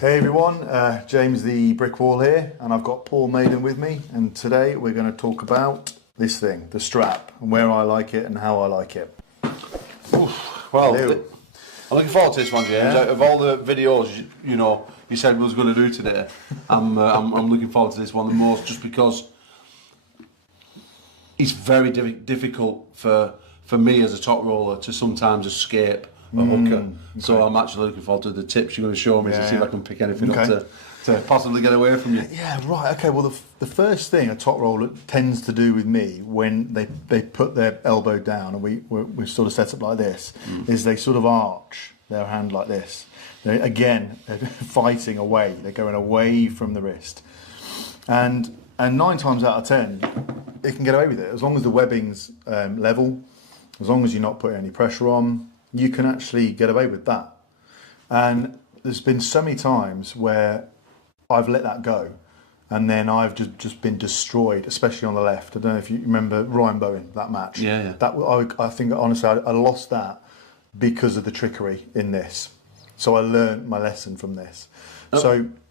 Hey everyone, James the Brick Wall here, and I've got Paul Maiden with me, and today we're going to talk about this thing, the strap, and where I like it and how I like it. Well, I'm looking forward to this one, James. Yeah. Out of all the videos, you said we was going to do today, I'm looking forward to this one the most, just because it's very difficult for me as a top roller to sometimes escape a hooker. Okay. So I'm actually looking forward to the tips you're going to show me to see if I can pick anything up to possibly get away from you. Yeah, right. Okay. Well, the first thing a top roller tends to do with me when they put their elbow down and we're sort of set up like this is they sort of arch their hand like this. They're fighting away. They're going away from the wrist, and 9 times out of 10, they can get away with it as long as the webbing's level, as long as you're not putting any pressure on. You can actually get away with that. And there's been so many times where I've let that go and then I've just been destroyed, especially on the left. I don't know if you remember Ryan Bowen, that match. Yeah. That I think, honestly, I lost that because of the trickery in this. So I learned my lesson from this.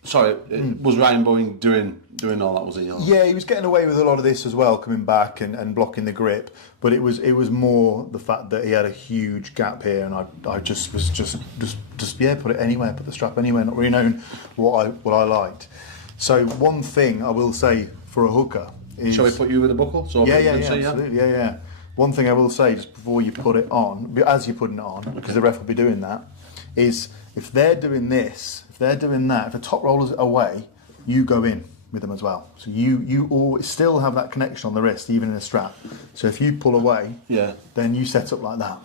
Sorry, was Ryan Bowen doing all that, was he? Yeah, he was getting away with a lot of this as well, coming back and blocking the grip. But it was more the fact that he had a huge gap here, and I just put it anywhere, put the strap anywhere, not really knowing what I liked. So one thing I will say for a hooker is, shall we put you with a buckle? So absolutely, yeah. One thing I will say just before you put it on, as you're putting it on, because the ref will be doing that, is if they're doing this, if they're doing that, if the top roller's away, you go in with them as well. So you always still have that connection on the wrist, even in a strap. So if you pull away, then you set up like that.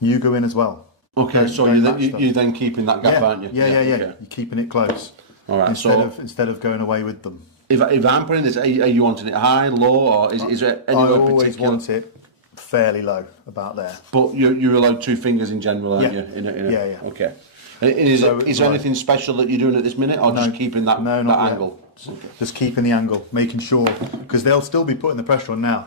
You go in as well. Okay, so you're then keeping that gap, aren't you? Yeah. Okay. You're keeping it close. All right. Instead of going away with them. If I'm putting this, are you wanting it high, low, or is there anywhere particular? I always want it fairly low, about there. But you're allowed 2 fingers in general, aren't you? Yeah. Okay. Is there anything special that you're doing at this minute, or just keeping that angle? Okay. Just keeping the angle, making sure, because they'll still be putting the pressure on now.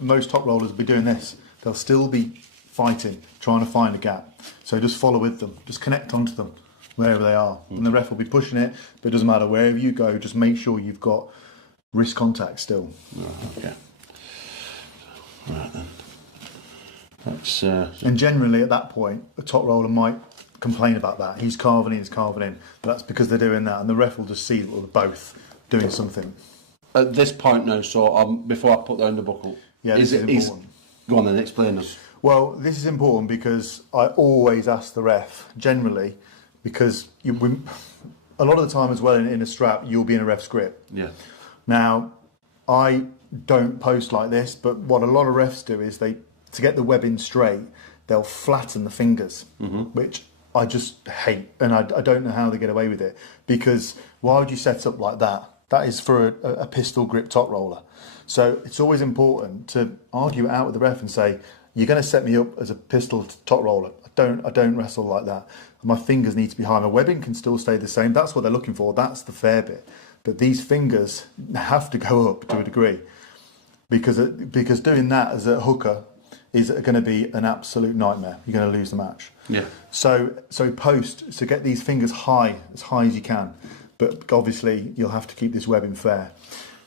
Most top rollers will be doing this. They'll still be fighting, trying to find a gap. So just follow with them, just connect onto them wherever they are. And the ref will be pushing it, but it doesn't matter wherever you go, just make sure you've got wrist contact still. Okay. Right then. That's, and generally at that point, a top roller might complain about that. He's carving in, but that's because they're doing that, and the ref will just see that they're both doing something. At this point now, so before I put down the buckle, this is important. Go on then, explain this. Well, this is important because I always ask the ref, generally, because a lot of the time as well in a strap, you'll be in a ref's grip. Yeah. Now, I don't post like this, but what a lot of refs do is to get the webbing straight, they'll flatten the fingers, which I just hate, and I don't know how they get away with it, because why would you set up like that? That is for a pistol grip top roller. So it's always important to argue it out with the ref and say, you're going to set me up as a pistol top roller. I don't wrestle like that. My fingers need to be high. My webbing can still stay the same. That's what they're looking for. That's the fair bit. But these fingers have to go up to a degree, because doing that as a hooker is going to be an absolute nightmare. You're going to lose the match. Yeah. So post, so get these fingers high as you can, but obviously you'll have to keep this webbing fair.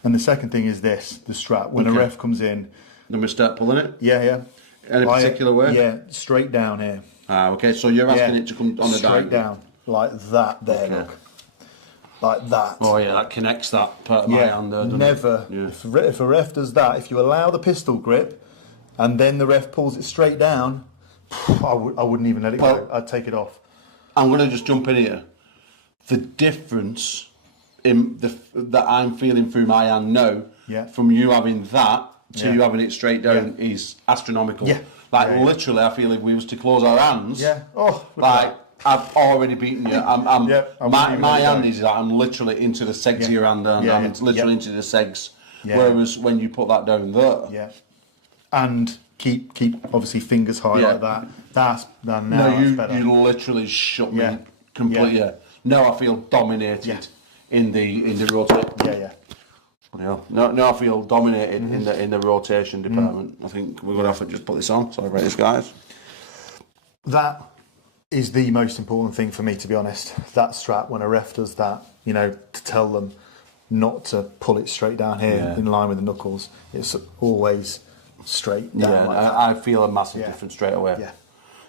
And the second thing is the strap. When a ref comes in, then we start pulling it. Yeah. Any particular way? Yeah, straight down here. Okay. So you're asking it to come on a straight down like that. There, okay. Look. Like that. Oh yeah, that connects that part of my hand there. Never. Yeah. If a ref does that, if you allow the pistol grip, and then the ref pulls it straight down, I wouldn't even let it go. I'd take it off. I'm going to just jump in here. The difference that I'm feeling through my hand now, from you having that to you having it straight down is astronomical. Yeah. Literally, I feel if we was to close our hands, I've already beaten you. My hand is like I'm literally into the segs of your hand, and I'm literally into the segs. Yeah. Whereas when you put that down there, and keep obviously fingers high like that. That's better. You literally shut me completely. Yeah. Now I feel dominated in the rotation. Yeah. No, I feel dominated in the rotation department. I think we're going to have to just put this on. Sorry about this, guys. That is the most important thing for me, to be honest. That strap, when a ref does that, to tell them not to pull it straight down here in line with the knuckles. It's always straight down. Yeah, like that. I feel a massive difference straight away. Yeah.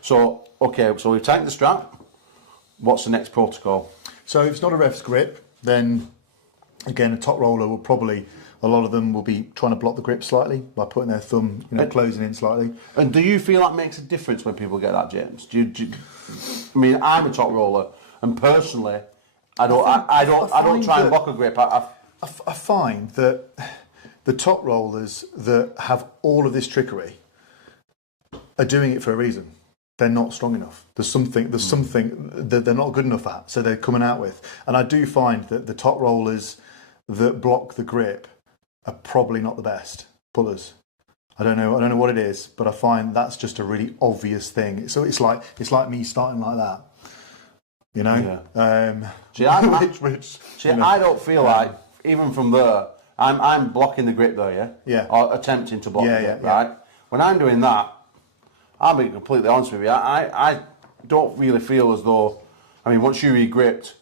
So, okay, so we've tightened the strap. What's the next protocol? So if it's not a ref's grip, then again, a top roller will probably, a lot of them will be trying to block the grip slightly by putting their thumb, closing in slightly. And do you feel that makes a difference when people get that, James? I mean, I'm a top roller, and personally, I don't try and block a grip. I find that the top rollers that have all of this trickery are doing it for a reason. They're not strong enough. There's something that they're not good enough at, so they're coming out with. And I do find that the top rollers that block the grip are probably not the best pullers. I don't know what it is, but I find that's just a really obvious thing. So it's like me starting like that, I don't feel like, even from there, I'm blocking the grip though, yeah, or attempting to block the grip, yeah. right? When I'm doing that, I'll be completely honest with you. I don't really feel as though, once you re-gripped.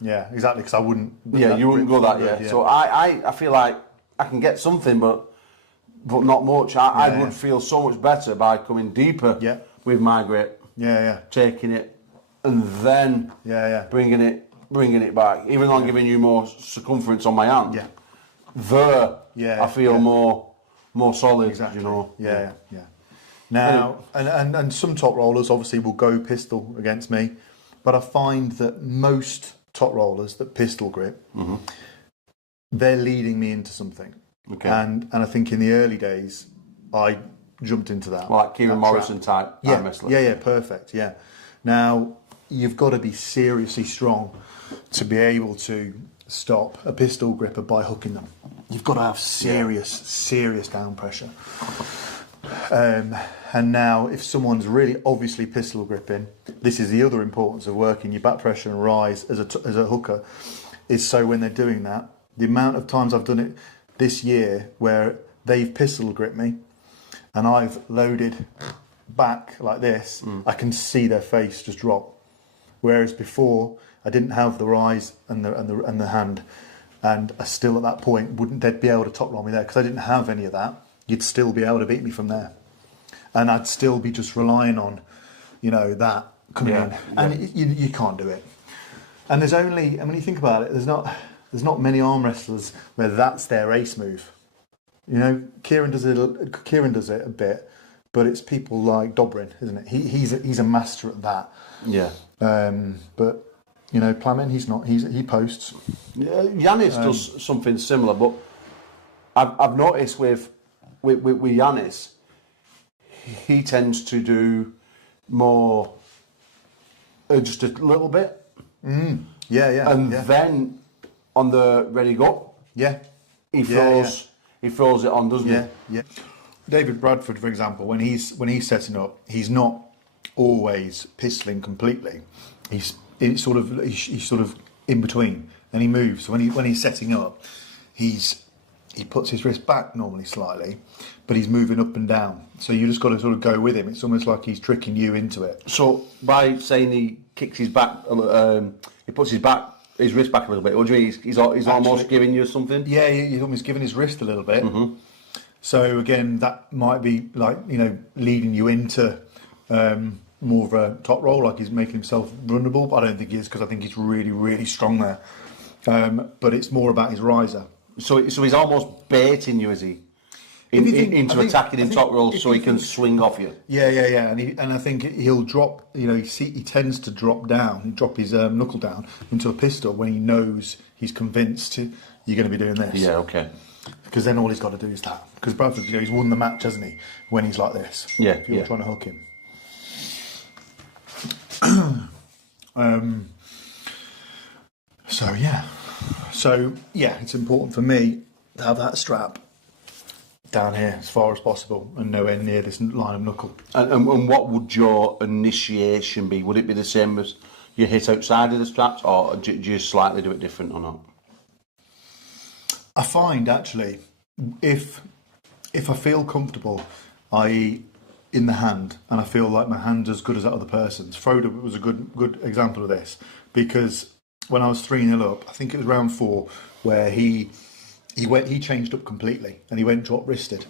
Yeah, exactly, because I wouldn't. Yeah, you wouldn't go that, yeah. So I feel like I can get something, but not much. I would feel so much better by coming deeper with my grip. Yeah. Taking it and then bringing it back. Even though I'm giving you more circumference on my hand. Yeah. I feel more solid, Exactly. Yeah. Now, and some top rollers obviously will go pistol against me, but I find that most top rollers that pistol grip, they're leading me into something. Okay. And I think in the early days, I jumped into that. Well, like Kieran Morrison type arm wrestler. Yeah, perfect, yeah. Now, you've got to be seriously strong to be able to stop a pistol gripper by hooking them. You've got to have serious down pressure. And now, if someone's really obviously pistol gripping, this is the other importance of working your back pressure and rise as a hooker, is so when they're doing that, the amount of times I've done it this year where they've pistol gripped me and I've loaded back like this, I can see their face just drop. Whereas before, I didn't have the rise and the hand, and I still at that point wouldn't they'd be able to top roll me there because I didn't have any of that. You'd still be able to beat me from there, and I'd still be just relying on, that coming in, and you can't do it. And there's only, and when you think about it, there's not many arm wrestlers where that's their ace move. Kieran does it a bit, but it's people like Dobrin, isn't it? He's a master at that. Yeah. But Plamen, he's not. He posts. Yanis does something similar, but I've noticed with Yanis, he tends to do more, just a little bit. Yeah. And then on the ready go, he throws it on, doesn't he? Yeah. David Bradford, for example, when he's setting up, he's not always pistoling completely. He's sort of in between, and he moves. So when he's setting up, he puts his wrist back normally slightly, but he's moving up and down. So you just got to sort of go with him. It's almost like he's tricking you into it. So by saying he kicks his back, he puts his wrist back a little bit. What do you mean? He's almost giving you something? Yeah, he's almost giving his wrist a little bit. So again, that might be like leading you into more of a top roll, like he's making himself vulnerable. But I don't think he is, because I think he's really, really strong there. But it's more about his riser. So he's almost baiting you, is he? Into attacking in top rolls so he can swing off you. Yeah. And I think he'll drop. He tends to drop down, drop his knuckle down into a pistol when he knows he's convinced you're going to be doing this. Yeah, okay. Because then all he's got to do is that. Because Bradford, he's won the match, hasn't he? When he's like this. Yeah. If you're trying to hook him. So it's important for me to have that strap down here as far as possible and nowhere near this line of knuckle. And what would your initiation be? Would it be the same as you hit outside of the straps, or do you slightly do it different or not? I find actually, if I feel comfortable, i.e. in the hand, and I feel like my hand's as good as that other person's. Frodo was a good example of this, because when I was 3-0 up, I think it was round 4, where he changed up completely, and he went drop wristed,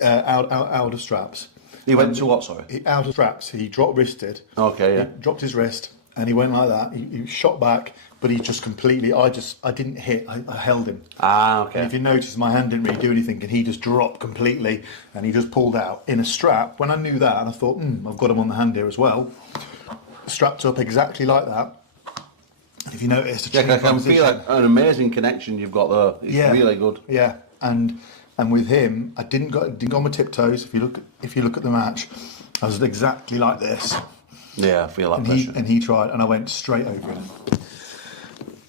out of straps. He went to what, sorry? Out of straps. He drop wristed. Okay, yeah. He dropped his wrist, and he went like that. He shot back, but he just completely. I didn't hit. I held him. Ah, okay. And if you notice, my hand didn't really do anything, and he just dropped completely, and he just pulled out in a strap. When I knew that, and I thought, I've got him on the hand here as well, strapped up exactly like that. And if you notice, I can feel an amazing connection you've got there. It's really good. Yeah, and with him, I didn't go on my tiptoes. If you look at the match, I was exactly like this. Yeah, I feel that and pressure. He tried, and I went straight over him.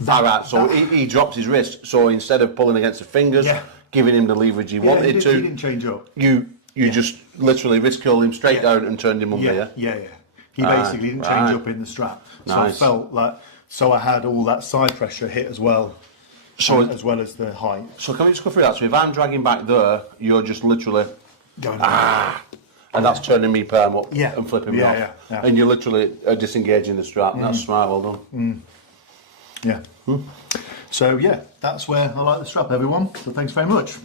Alright, so he dropped his wrist. So instead of pulling against the fingers, giving him the leverage he wanted to, he didn't change up. You just literally wrist curled him straight down and turned him under. Yeah. He basically didn't change up in the strap, so I felt like I had all that side pressure hit as well. So as well as the height. So can we just go through that? So if I'm dragging back there, you're just literally going and that's turning me perm up and flipping me off. Yeah. And you're literally disengaging the strap. That's smart, well done. Yeah. So that's where I like the strap, everyone. So thanks very much.